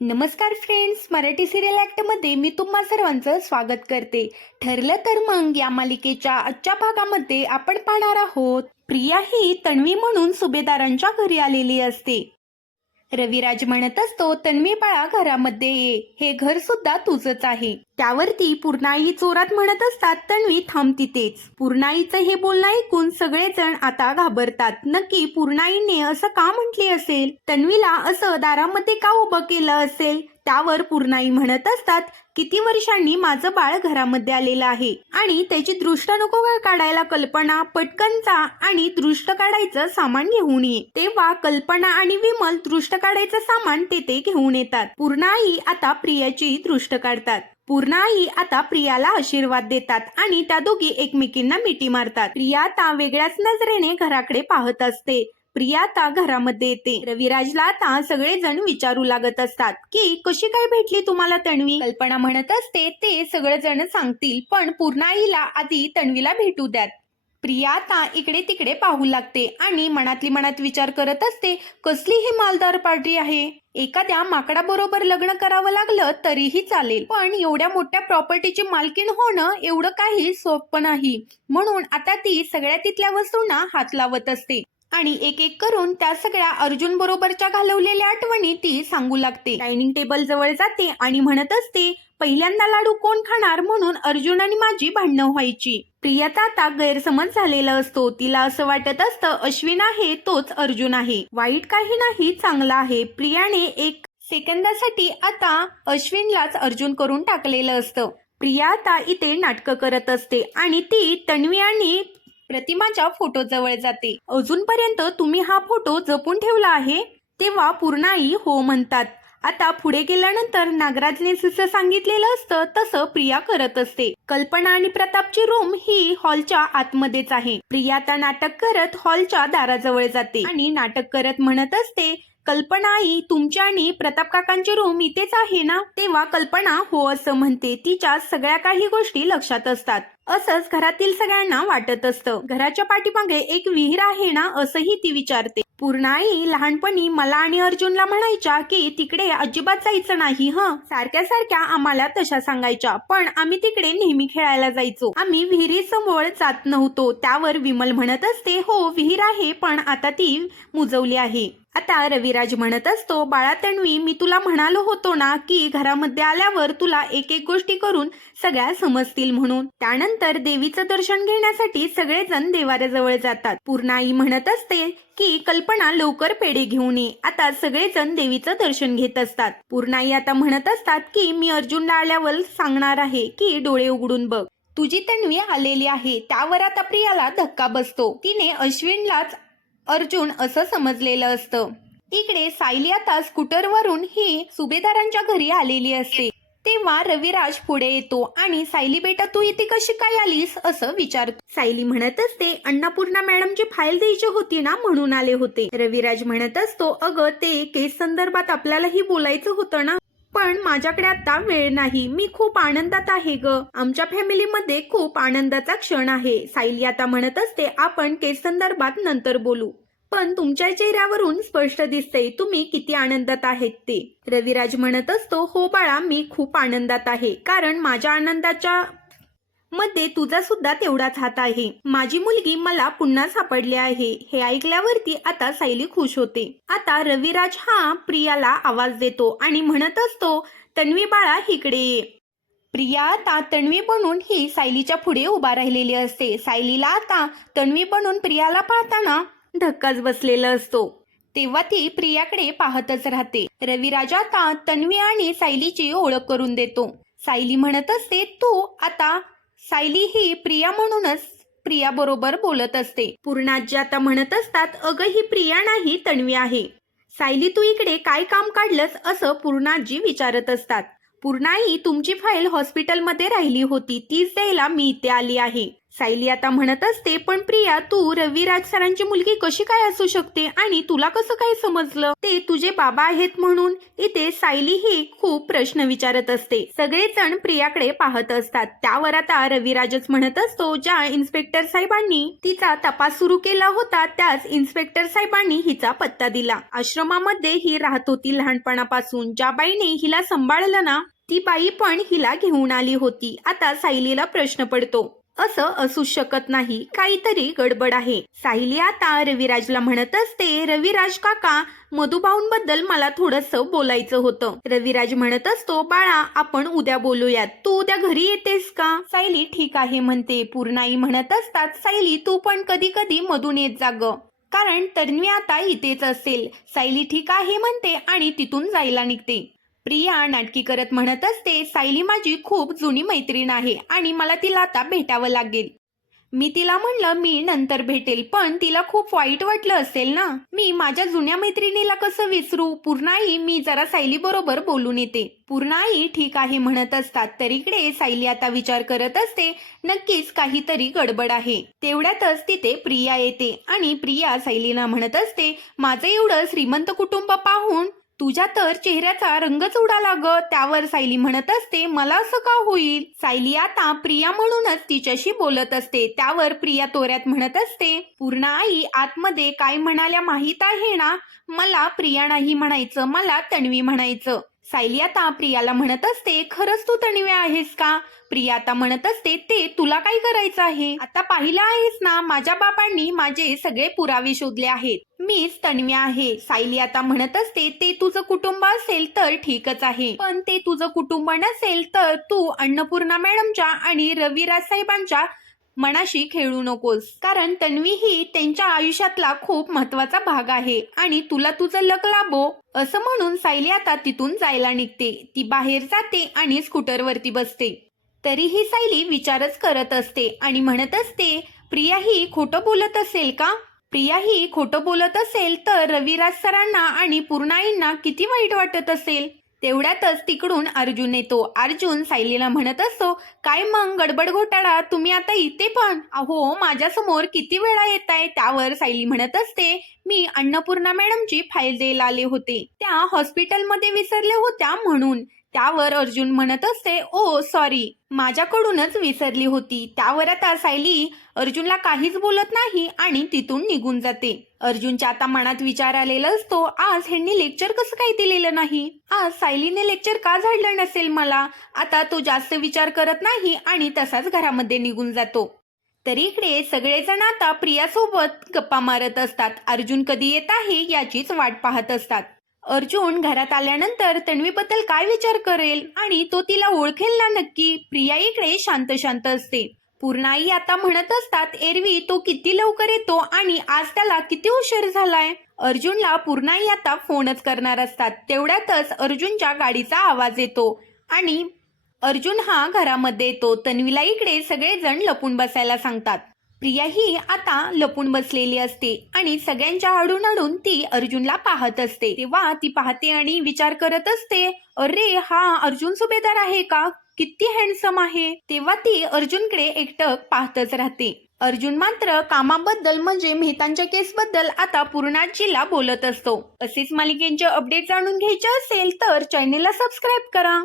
नमस्कार friends Marathi serial ॲक्टमध्ये मी तुम्हा सर्वांचं स्वागत करते. ठरलं तर मग या मालिकेच्या आजच्या भागामध्ये आपण पाहणार आहोत. प्रिया ही तन्वी म्हणून सुभेदारांच्या घरी आलेली असते. रविराज म्हणत असतो तन्वी बाळा घरामध्ये ये. हे घर सुद्धा तुझंच आहे. त्यावरती पूर्णाई चोरात म्हणत असतात तन्वी थांब तिथेच. पूर्णाईचं हे बोलणं ऐकून सगळेजण आता घाबरतात. नक्की पूर्णाईने असं का म्हटले असेल? तन्वीला असं दारामध्ये का उभं केलं असेल? त्यावर पूर्णाई म्हणत असतात किती वर्षांनी माझं बाळ घरामध्ये आलेलं आहे. आणि त्याची दृष्ट नको काढायला कल्पना पटकनचा आणि दृष्ट काढायचं सामान घेऊन ये. तेव्हा कल्पना आणि विमल दृष्ट काढायचं सामान तेथे घेऊन येतात. पूर्णाई आता प्रियाची दृष्ट काढतात. पूर्णाई आता प्रियाला आशीर्वाद देतात आणि त्या दोघी एकमेकींना मिठी मारतात. प्रिया आता वेगळ्याच नजरेने घराकडे पाहत असते. प्रियाता घरामध्ये येते. रविराजला आता सगळेजण विचारू लागत असतात की कशी काय भेटली तुम्हाला तन्वी? कल्पना म्हणत असते ते सगळेजण सांगतील पण पूर्णाईला आधी तन्वीला भेटू द्यात. प्रिया आता इकडे तिकडे पाहू लागते आणि मनातली मनात विचार करत असते कसली ही मालदार पार्टी आहे? एखाद्या माकडाबरोबर लग्न करावं लागलं तरीही चालेल पण एवढ्या मोठ्या प्रॉपर्टीची मालकीण होणं एवढं काही सोपं नाही. म्हणून आता ती सगळ्या तिथल्या वस्तूंना हात लावत असते. आणि एक एक करून त्या सगळ्या अर्जुन बरोबरच्या घालवलेल्या आठवणी ती सांगू लागते. डायनिंग टेबल जवळ जाते आणि म्हणत असते पहिल्यांदा लाडू कोण खाणार म्हणून अर्जुन आणि माझी भांडणं व्हायची. प्रियता आता गैरसमज झालेला असतो. तिला असं वाटत असतं अश्विन आहे तोच अर्जुन आहे. वाईट काही नाही चांगला आहे. प्रियाने एक सेकंदासाठी आता अश्विनलाच अर्जुन करून टाकलेलं असतं. प्रिया आता इथे नाटकं करत असते आणि ती तन्वी आणि प्रतिमाच्या फोटो जवळ जाते. अजूनपर्यंत तुम्ही हा फोटो जपून ठेवला आहे तेव्हा पूर्णाई हो म्हणतात. आता पुढे गेल्यानंतर नागराजने जसं सांगितलेलं असतं तसं प्रिया करत असते. कल्पना आणि प्रतापची रूम ही हॉलच्या आतमध्येच आहे. प्रिया आता नाटक करत हॉलच्या दाराजवळ जाते. आणि नाटक करत म्हणत असते कल्पना आई तुमच्या आणि प्रताप काकांचे रूम इथेच आहे ना? तेव्हा कल्पना हो असं म्हणते. तिच्या सगळ्या काही गोष्टी लक्षात असतात. असंच घरातील सगळ्यांना वाटत असतं. घराच्या पाठीमागे एक विहीर आहे ना असंही ती विचारते. पूर्णाई लहानपणी मला आणि अर्जुनला म्हणायच्या की तिकडे अजिबात जायचं नाही हं? सारख्या सारख्या आम्हाला तशा सांगायच्या. पण आम्ही तिकडे नेहमी खेळायला जायचो. आम्ही विहिरीसमोर जात नव्हतो. त्यावर विमल म्हणत असते हो विहीर आहे पण आता ती मुजवली आहे. आता रविराज म्हणत असतो बाळा तन्वी मी तुला म्हणालो होतो ना की घरामध्ये आल्यावर तुला एक एक गोष्टी करून सगळ्या समजतील म्हणून. त्यानंतर देवीचं दर्शन घेण्यासाठी सगळेजण देवाऱ्याजवळ जातात. पूर्णाई म्हणत असते की कल्पना लवकर पेढे घेऊन ये. आता सगळेजण देवीचं दर्शन घेत असतात. पूर्णाई आता म्हणत असतात की मी अर्जुनला आल्यावर सांगणार आहे की डोळे उघडून बघ. तुझी तन्वी आलेली आहे. त्यावर आता प्रियाला धक्का बसतो. तिने अश्विनलाच अर्जुन असं समजलेलं असतं. इकडे सायली आता स्कूटरवरून ही सुभेदारांच्या घरी आलेली असते. तेव्हा रविराज पुढे येतो आणि सायली बेटा तू इथे कशी काय आलीस? असं विचारतो. सायली म्हणत असते अन्नपूर्णा मॅडमची फाईल द्यायची होती ना म्हणून आले होते. रविराज म्हणत असतो अगं ते केस संदर्भात आपल्यालाही बोलायचं होतं ना. पण माझ्याकडे आता वेळ नाही. मी खूप आनंदात आहे ग. आमच्या फॅमिलीमध्ये खूप आनंदाचा क्षण आहे. सायली आता म्हणत असते आपण केस संदर्भात नंतर बोलू. पण तुमच्या चेहऱ्यावरून स्पष्ट दिसते तुम्ही किती आनंदात आहेत ते. रविराज म्हणत असतो हो बाळा मी खूप आनंदात आहे. कारण माझ्या आनंदाच्या मध्ये तुझा सुद्धा तेवढाच हात आहे. माझी मुलगी मला पुन्हा सापडली आहे. हे ऐकल्यावरती आता सायली खुश होते. आता रविराज हा प्रियाला आवाज देतो आणि म्हणत असतो तन्वी बाळा इकडे ये. प्रिया आता तन्वी बनून ही सायलीच्या पुढे उभा राहिलेली असते. सायलीला आता तन्वी बनून प्रियाला पाहताना धक्काच बसलेला असतो. तेव्हा ती प्रियाकडे पाहतच राहते. रविराज आता तन्वी आणि सायलीची ओळख करून देतो. सायली म्हणत असते तू आता सायली ही प्रिया म्हणूनच प्रिया बरोबर बोलत असते. पूर्णाजी आता म्हणत असतात अगं ही प्रिया नाही तन्वी आहे. सायली तू इकडे काय काम काढलंस? असं पूर्णाजी विचारत असतात. पूर्णाई तुमची फाईल हॉस्पिटलमध्ये राहिली होती. तीच द्यायला मी इथे आली आहे. सायली आता म्हणत असते पण प्रिया तू रविराज सरांची मुलगी कशी काय असू शकते? आणि तुला कसं काय समजलं? ते तुझे बाबा आहेत म्हणून. इथे सायली ही खूप प्रश्न विचारत असते. सगळेजण प्रियाकडे पाहत असतात. त्यावर आता रविराजच म्हणत असतो ज्या इन्स्पेक्टर साहेबांनी तिचा तपास सुरू केला होता त्याच इन्स्पेक्टर साहेबांनी हिचा पत्ता दिला. आश्रमामध्ये ही राहत होती लहानपणापासून. ज्या बाईने हिला सांभाळलं ना ती बाई पण हिला घेऊन आली होती. आता सायलीला प्रश्न पडतो. असं असू शकत नाही. काहीतरी गडबड आहे. सायली आता रविराजला म्हणत असते रविराज काका मधुभाऊंबद्दल मला थोडस बोलायचं होतं. रविराज म्हणत असतो बाळा आपण उद्या बोलूयात. तू उद्या घरी येतेस का? सायली ठीक आहे म्हणते. पूर्णाई म्हणत असतात सायली तू पण कधी कधी मधून येत जा कारण तन्वी आता इथेच असेल. सायली ठीक आहे म्हणते आणि तिथून जायला निघते. प्रिया नाटकी करत म्हणत असते सायली माझी खूप जुनी मैत्रीण आहे आणि मला तिला आता भेटावं लागेल. मी तिला म्हणलं मी नंतर भेटेल पण तिला खूप वाईट वाटलं असेल ना? मी माझ्या जुन्या मैत्रिणीला कसं विसरू? पूर्णाई मी जरा सायली बरोबर बोलून येते. पूर्णाई ठीक आहे म्हणत असतात. तर इकडे सायली आता विचार करत असते नक्कीच काहीतरी गडबड आहे. तेवढ्यातच तिथे प्रिया येते आणि प्रिया सायलीला म्हणत असते माझं एवढं श्रीमंत कुटुंब पाहून तुझ्या तर चेहऱ्याचा रंगच उडाला ग त्यावर सायली म्हणत असते मला असं का होईल? सायली आता प्रिया म्हणूनच तिच्याशी बोलत असते. त्यावर प्रिया तोऱ्यात म्हणत असते पूर्ण आई आतमध्ये काय म्हणाल्या माहीत आहे ना? मला प्रिया नाही म्हणायचं मला तन्वी म्हणायचं. सायली आता प्रियाला म्हणत असते खरंच तू तणवे आहेस का? प्रिया आता म्हणत असते ते तुला काय करायचं आहे? आता पाहिलं आहेस ना माझ्या बाबांनी माझे सगळे पुरावे शोधले आहेत. मीच तन्वी आहे. सायली आता म्हणत असते ते तुझं कुटुंब असेल तर ठीकच आहे. पण ते तुझं कुटुंब नसेल तर तू अन्नपूर्णा मॅडमच्या आणि रविराज साहेबांच्या मनाशी खेळू नकोस. कारण तन्वी ही त्यांच्या आयुष्यातला खूप महत्त्वाचा भाग आहे. आणि तुला तुझं लक लाभो असं म्हणून सायली आता तिथून जायला निघते. ती बाहेर जाते आणि स्कूटरवरती बसते. तरीही सायली विचारच करत असते आणि म्हणत असते प्रिया ही खोटं बोलत असेल का? प्रिया ही खोटं बोलत असेल तर रविराज सरांना आणि पूर्णाईंना किती वाईट वाटत असेल? तेवढ्यातच तिकडून अर्जुन येतो. अर्जुन सायलीला म्हणत असतो काय मग? गडबड घोटाळा? तुम्ही आता इथे पण? अहो माझ्यासमोर किती वेळा येत आहे त्यावर सायली म्हणत असते मी अन्नपूर्णा मॅडमची फाईल द्यायला आले होते. त्या हॉस्पिटलमध्ये विसरल्या होत्या म्हणून. त्यावर अर्जुन म्हणत असते ओ सॉरी माझ्याकडूनच विसरली होती. त्यावर आता सायली अर्जुनला काहीच बोलत नाही आणि तिथून निघून जाते. अर्जुनच्या आता मनात विचार आलेला असतो आज ह्यांनी लेक्चर कसं काही दिलेलं नाही? आज सायलीने लेक्चर का झाडलं नसेल मला? आता तो जास्त विचार करत नाही आणि तसाच घरामध्ये निघून जातो. तरी इकडे सगळेजण आता प्रियासोबत गप्पा मारत असतात. अर्जुन कधी येत आहे याचीच वाट पाहत असतात. अर्जुन घरात आल्यानंतर तन्वीबद्दल काय विचार करेल आणि तो तिला ओळखेल ना नक्की प्रिया इकडे शांत शांत असते. पूर्णाई आता म्हणत असतात एरवी तो किती लवकर येतो आणि आज त्याला किती उशीर झालाय? अर्जुनला पूर्णाई आता फोनच करणार असतात. तेवढ्यातच अर्जुनच्या गाडीचा आवाज येतो आणि अर्जुन हा घरामध्ये येतो. तन्वीला इकडे सगळेजण लपून बसायला सांगतात. प्रिया ही आता लपून बसलेली असते आणि सगळ्यांच्या अडून अडून ती अर्जुनला पाहत असते. तेव्हा ती पाहते आणि विचार करत असते अरे हा अर्जुन सुभेदार आहे का? किती हँडसम आहे. तेव्हा ती अर्जुनकडे एकटक पाहतच राहते. अर्जुन मात्र कामाबद्दल म्हणजे मेहतांच्या केसबद्दल आता पूर्णाजीला बोलत असतो. असेच मालिकेचे अपडेट जाणून घ्यायचे असेल तर चॅनेलला सबस्क्राईब करा.